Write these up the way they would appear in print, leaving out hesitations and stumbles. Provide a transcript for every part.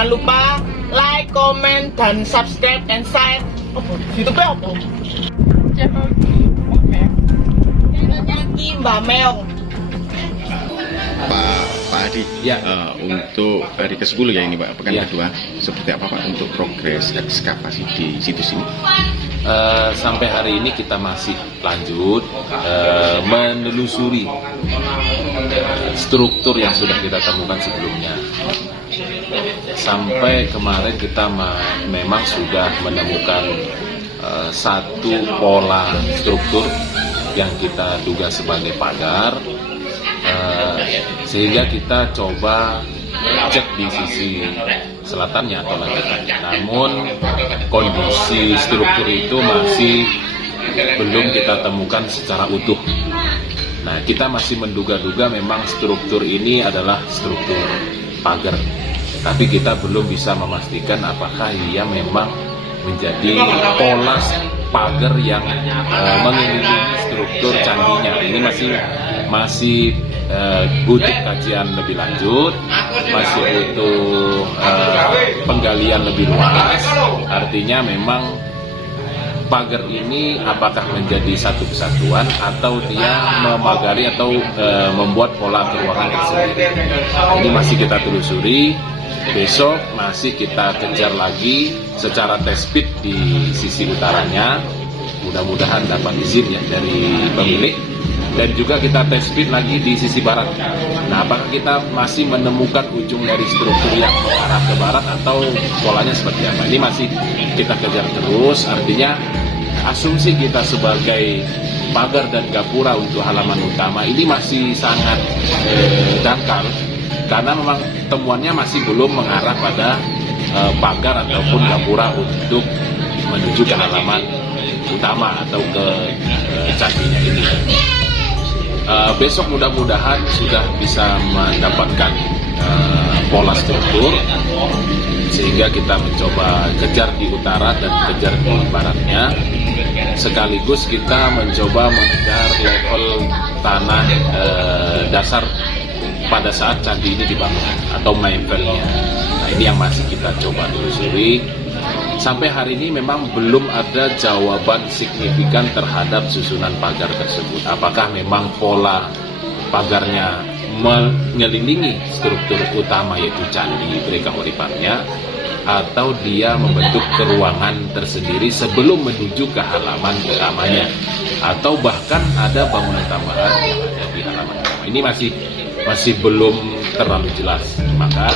Jangan lupa like, comment, dan subscribe and share. YouTube-nya apa? Lagi Mbak Meong. Pak Adi, Ya. untuk hari ke-10 ya ini Pak, pekan Ya. kedua, seperti apa Pak untuk progres ekskavasi di situs ini? Sampai hari ini kita masih lanjut menelusuri struktur yang sudah kita temukan sebelumnya. Sampai kemarin kita memang sudah menemukan satu pola struktur yang kita duga sebagai pagar, sehingga kita coba cek di sisi selatannya atau lanjutannya. Namun kondisi struktur itu masih belum kita temukan secara utuh. Nah, kita masih menduga-duga memang struktur ini adalah struktur pagar, tapi kita belum bisa memastikan apakah ia memang menjadi pola pagar yang mengelilingi struktur candinya. Ini masih butuh kajian lebih lanjut, masih butuh penggalian lebih luas. Artinya memang pagar ini apakah menjadi satu kesatuan atau dia memagari atau membuat pola ruangan tersendiri. Ini masih kita telusuri. Besok masih kita kejar lagi secara test pit di sisi utaranya. Mudah-mudahan dapat izin ya dari pemilik. Dan juga kita test pit lagi di sisi barat. Nah, apakah kita masih menemukan ujung dari struktur yang mengarah ke barat atau polanya seperti apa? Ini masih kita kejar terus. Artinya asumsi kita sebagai pagar dan gapura untuk halaman utama ini masih sangat dangkal, karena memang temuannya masih belum mengarah pada pagar ataupun gapura untuk menuju ke halaman utama atau ke candinya ini. Besok mudah-mudahan sudah bisa mendapatkan pola struktur, sehingga kita mencoba kejar di utara dan kejar di baratnya. Sekaligus kita mencoba mengejar level tanah dasar pada saat candi ini dibangun atau mainfellnya. Nah, ini yang masih kita coba telusuri. Sampai hari ini memang belum ada jawaban signifikan terhadap susunan pagar tersebut. Apakah memang pola pagarnya mengelilingi struktur utama yaitu candi Brega Horipangnya, atau dia membentuk keruangan tersendiri sebelum menuju ke halaman utamanya, atau bahkan ada bangunan tambahan yang ada di halaman utama. Ini masih belum terlalu jelas. Maka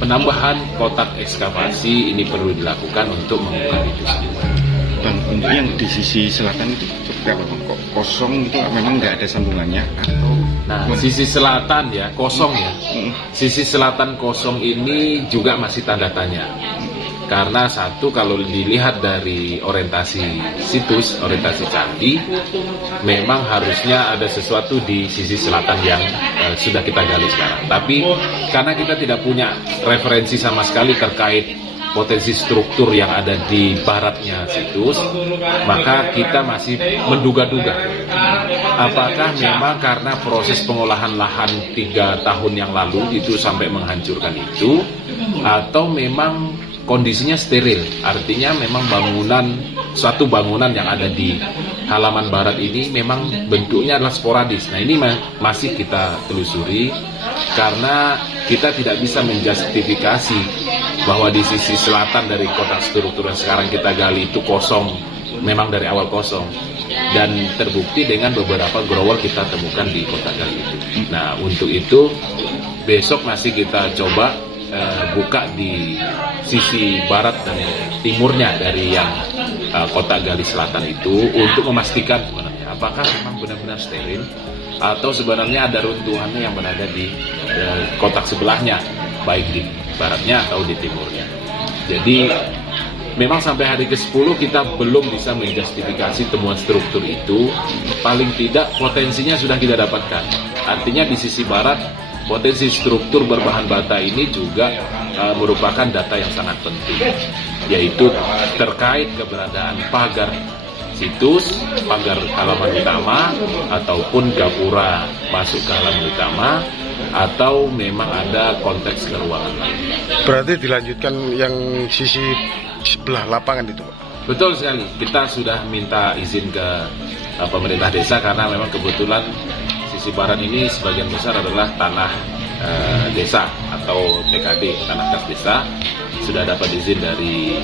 penambahan kotak ekskavasi ini perlu dilakukan untuk membuka itu semua. Dan untuk yang di sisi selatan itu seperti apa Bang? Kok kosong itu memang nggak ada sambungannya atau? Nah, sisi selatan ya kosong ya. Sisi selatan kosong ini juga masih tanda tanya. Karena satu, kalau dilihat dari orientasi situs, orientasi candi, memang harusnya ada sesuatu di sisi selatan yang sudah kita gali sekarang. Tapi karena kita tidak punya referensi sama sekali terkait potensi struktur yang ada di baratnya situs, maka kita masih menduga-duga apakah memang karena proses pengolahan lahan 3 tahun yang lalu itu sampai menghancurkan itu, atau memang kondisinya steril, artinya memang suatu bangunan yang ada di halaman barat ini memang bentuknya adalah sporadis. Nah, ini masih kita telusuri, karena kita tidak bisa menjustifikasi bahwa di sisi selatan dari kotak struktur yang sekarang kita gali itu kosong, memang dari awal kosong, dan terbukti dengan beberapa growol kita temukan di kotak gali itu. Nah, untuk itu besok masih kita coba buka di sisi barat dan timurnya dari yang kotak gali selatan itu, untuk memastikan sebenarnya apakah memang benar-benar steril atau sebenarnya ada runtuhannya yang berada di kotak sebelahnya, baik di baratnya atau di timurnya. Jadi memang sampai hari ke-10 kita belum bisa menjustifikasi temuan struktur itu. Paling tidak potensinya sudah kita dapatkan. Artinya di sisi barat potensi struktur berbahan bata ini juga merupakan data yang sangat penting, yaitu terkait keberadaan pagar situs, pagar halaman utama, ataupun gapura masuk ke halaman utama, atau memang ada konteks keruangan lain. Berarti dilanjutkan yang sisi sebelah lapangan itu, Pak? Betul sekali, kita sudah minta izin ke pemerintah desa karena memang kebetulan sisi barat ini sebagian besar adalah tanah desa atau TKD, tanah kas desa. Sudah dapat izin dari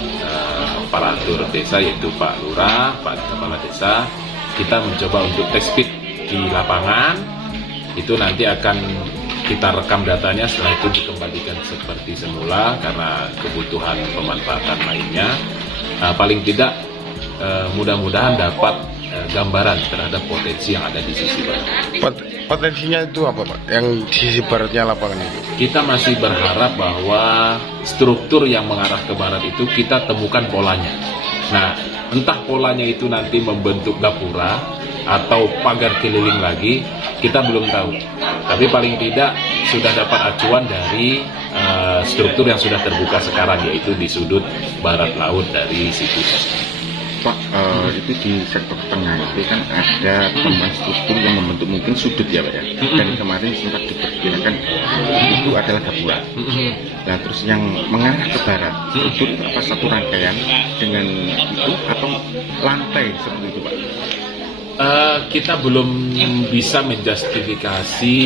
aparatur desa yaitu Pak Lurah, Pak Kepala Desa. Kita mencoba untuk test pit di lapangan, itu nanti akan kita rekam datanya, setelah itu dikembalikan seperti semula karena kebutuhan pemanfaatan lainnya. Paling tidak mudah-mudahan dapat gambaran terhadap potensi yang ada di sisi barat. Potensinya itu apa, Pak? Yang sisi baratnya lapangan itu? Kita masih berharap bahwa struktur yang mengarah ke barat itu kita temukan polanya. Nah, entah polanya itu nanti membentuk gapura atau pagar keliling lagi, kita belum tahu. Tapi paling tidak sudah dapat acuan dari struktur yang sudah terbuka sekarang, yaitu di sudut barat laut dari situs. Pak, itu di sektor tengah itu kan ada temuan struktur yang membentuk mungkin sudut ya Pak ya. Dan kemarin sempat diperkirakan itu adalah gapura. Nah terus yang mengarah ke barat, struktur itu apa satu rangkaian dengan itu atau lantai seperti itu Pak? Kita belum bisa menjustifikasi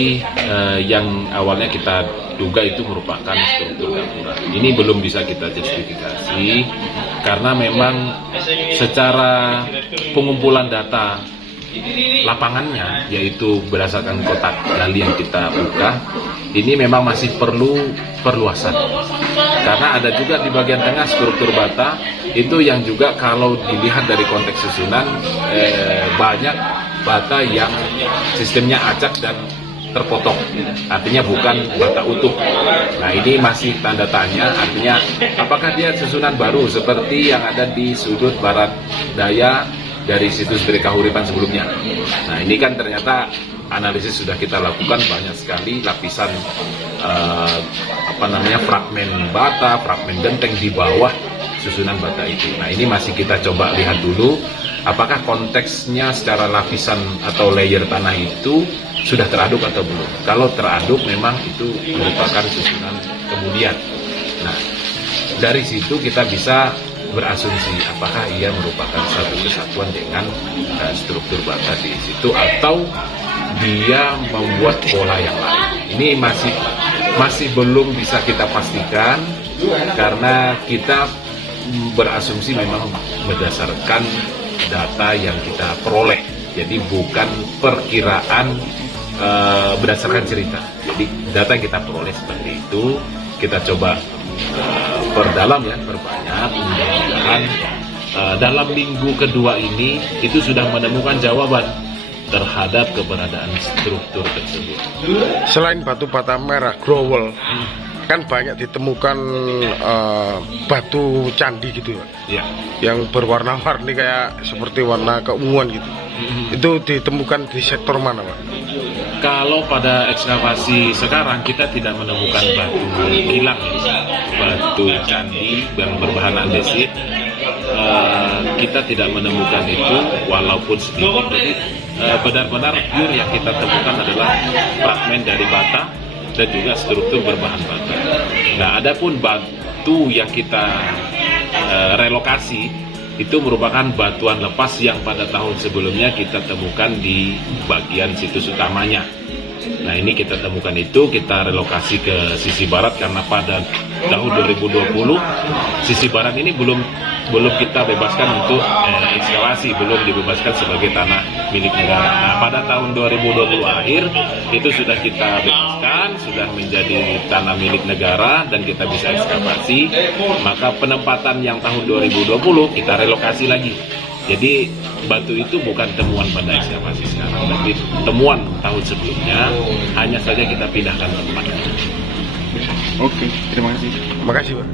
yang awalnya kita duga itu merupakan struktur gapura. Ini belum bisa kita justifikasi karena memang secara pengumpulan data lapangannya, yaitu berdasarkan kotak gali yang kita buka, ini memang masih perlu perluasan. Karena ada juga di bagian tengah struktur bata itu yang juga kalau dilihat dari konteks susunan banyak bata yang sistemnya acak dan terpotong, artinya bukan bata utuh. Nah ini masih tanda tanya, artinya apakah dia susunan baru seperti yang ada di sudut barat daya dari situs Bere Kahuripan sebelumnya. Nah ini kan ternyata analisis sudah kita lakukan, banyak sekali lapisan fragmen bata, fragmen genteng di bawah susunan bata itu. Nah ini masih kita coba lihat dulu apakah konteksnya secara lapisan atau layer tanah itu sudah teraduk atau belum. Kalau teraduk memang itu merupakan susunan kemudian. Nah dari situ kita bisa berasumsi apakah ia merupakan satu kesatuan dengan struktur bata di situ atau dia membuat pola yang lain. Ini masih belum bisa kita pastikan karena kita berasumsi memang berdasarkan data yang kita peroleh. Jadi bukan perkiraan berdasarkan cerita. Jadi data yang kita peroleh seperti itu, kita coba perdalam ya, perbanyak, mudah-mudahan dalam minggu kedua ini itu sudah menemukan jawaban terhadap keberadaan struktur tersebut. Selain batu bata merah, growol, kan banyak ditemukan batu candi gitu ya, yang berwarna-warni kayak seperti warna keunguan gitu. Itu ditemukan di sektor mana Pak? Kalau pada ekskavasi sekarang kita tidak menemukan batu kilang, batu candi yang berbahan andesit, kita tidak menemukan itu walaupun sedikit. Jadi benar-benar pure yang kita temukan adalah fragmen dari bata dan juga struktur berbahan bata. Nah, adapun batu yang kita relokasi itu merupakan batuan lepas yang pada tahun sebelumnya kita temukan di bagian situs utamanya. Nah ini kita temukan itu, kita relokasi ke sisi barat karena pada tahun 2020 sisi barat ini belum kita bebaskan untuk ekskavasi, belum dibebaskan sebagai tanah milik negara. Nah pada tahun 2020 akhir itu sudah kita bebaskan, sudah menjadi tanah milik negara dan kita bisa ekskavasi. Maka penempatan yang tahun 2020 kita relokasi lagi. Jadi batu itu bukan temuan pada ekskavasi sekarang, tapi temuan tahun sebelumnya, hanya saja kita pindahkan tempatnya. Oke, terima kasih. Terima kasih Pak.